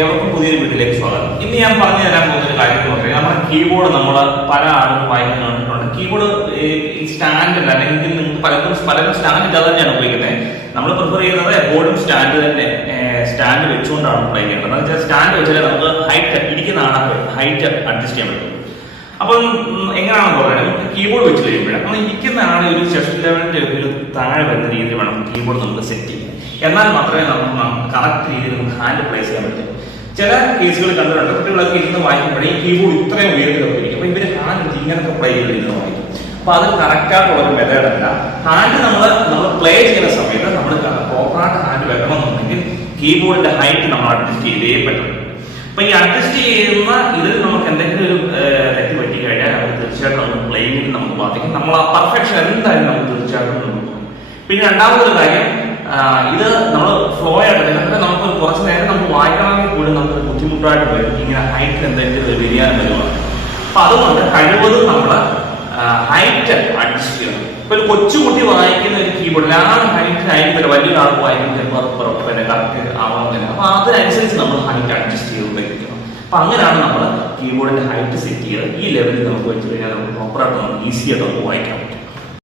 ഏവർക്കും പുതിയൊരു വീട്ടിലേക്ക് സ്വാഗതം. ഇന്ന് ഞാൻ പറഞ്ഞു തരാൻ പോകുന്ന ഒരു കാര്യം എന്ന് പറഞ്ഞാൽ നമ്മുടെ കീബോർഡ് നമ്മൾ പല ആളുകളും വായിക്കാൻ കണ്ടിട്ടുണ്ട്. കീബോർഡ് സ്റ്റാൻഡ് അല്ല, അല്ലെങ്കിൽ നിങ്ങൾക്ക് പലരും സ്റ്റാൻഡ് ഇല്ലാതെ തന്നെയാണ് ഉപയോഗിക്കുന്നത്. നമ്മൾ പ്രിഫർ ചെയ്യുന്നത് എപ്പോഴും സ്റ്റാൻഡ് തന്നെ, സ്റ്റാൻഡ് വെച്ചുകൊണ്ടാണ് പ്ലേ ചെയ്യുന്നത്. എന്ന് വെച്ചാൽ സ്റ്റാൻഡ് വെച്ചാൽ നമുക്ക് ഹൈറ്റ് ഇരിക്കുന്ന ആളെ ഹൈറ്റ് അഡ്ജസ്റ്റ് ചെയ്യാൻ പറ്റും. അപ്പം എങ്ങനെയാണെന്ന് പറയുന്നത്, കീബോർഡ് വെച്ച് കഴിയുമ്പോഴാണ് നമ്മൾ ഇരിക്കുന്ന ആളെ ഒരു ചെസ്റ്റ് ലെവലിന്റെ ഒരു താഴെ വരുന്ന രീതിയിൽ വേണം കീബോർഡ് നമുക്ക് സെറ്റ് ചെയ്യാം. എന്നാൽ മാത്രമേ നമുക്ക് കറക്റ്റ് രീതിയിൽ നമുക്ക് ഹാൻഡ് പ്ലേസ് ചെയ്യാൻ പറ്റും. ചില കേസുകൾ കണ്ടിട്ടുണ്ട്, കുട്ടികളൊക്കെ ഇരുന്ന് വായിക്കുമ്പോഴേ ഈ കീബോർഡ് ഇത്രയും ഉയരത്തിലൊക്കെ ഇരിക്കും. അപ്പൊ ഇവര് ഹാൻഡ് ഇങ്ങനത്തെ പ്ലേ ചെയ്തിരുന്ന് വായിക്കും. അപ്പൊ അത് കറക്റ്റായിട്ടുള്ള ഒരു മെത്തേഡല്ല. ഹാൻഡ് നമ്മൾ പ്ലേ ചെയ്യുന്ന സമയത്ത് നമ്മൾ പ്രോപ്പറായിട്ട് ഹാൻഡ് വെക്കണമെന്നുണ്ടെങ്കിൽ കീബോർഡിന്റെ ഹൈറ്റ് നമ്മൾ അഡ്ജസ്റ്റ് ചെയ്തേ പറ്റും. അപ്പൊ ഈ അഡ്ജസ്റ്റ് ചെയ്യുന്ന ഇതിൽ നമുക്ക് എന്തെങ്കിലും ഒരു തെറ്റ് പറ്റി കഴിഞ്ഞാൽ അത് തീർച്ചയായിട്ടും നമുക്ക് പ്ലേയിങ്ങിൽ നമുക്ക് ബാധിക്കും. നമ്മൾ ആ പെർഫെക്ഷൻ എന്തായാലും നമുക്ക് തീർച്ചയായിട്ടും നമുക്ക്. പിന്നെ രണ്ടാമതൊരു കാര്യം, ഇത് നമ്മൾ ഫ്ലോ ആയിട്ട് നമുക്ക് കുറച്ച് നേരം നമുക്ക് വായിക്കണമെങ്കിൽ പോലും നമുക്ക് ബുദ്ധിമുട്ടായിട്ട് വരും. ഇങ്ങനെ ഹൈറ്റിൽ എന്തെങ്കിലും ഒരു വ്യതിയാനം വരുവാണ്. അപ്പൊ അതുകൊണ്ട് കഴിവതും നമ്മൾ ഹൈറ്റ് അഡ്ജസ്റ്റ് ചെയ്യണം. ഇപ്പൊ ഒരു കൊച്ചുകുട്ടി വായിക്കുന്ന ഒരു കീബോർഡിൽ ആ ഹൈറ്റിനായിരിക്കും വലിയൊരാൾ വായിക്കുന്ന ചിലപ്പോൾ പിന്നെ കറക്റ്റ് ആവണമെന്നില്ല. അപ്പൊ അതിനനുസരിച്ച് നമ്മൾ ഹൈറ്റ് അഡ്ജസ്റ്റ് ചെയ്തുകൊണ്ടിരിക്കണം. അപ്പൊ അങ്ങനെയാണ് നമ്മൾ കീബോർഡിന്റെ ഹൈറ്റ് സെറ്റ് ചെയ്യുക. ഈ ലെവലിൽ നമുക്ക് വെച്ച് കഴിഞ്ഞാൽ നമുക്ക് പ്രോപ്പറായിട്ട് നമുക്ക് ഈസി ആയിട്ട് നമുക്ക് വായിക്കാൻ പറ്റും.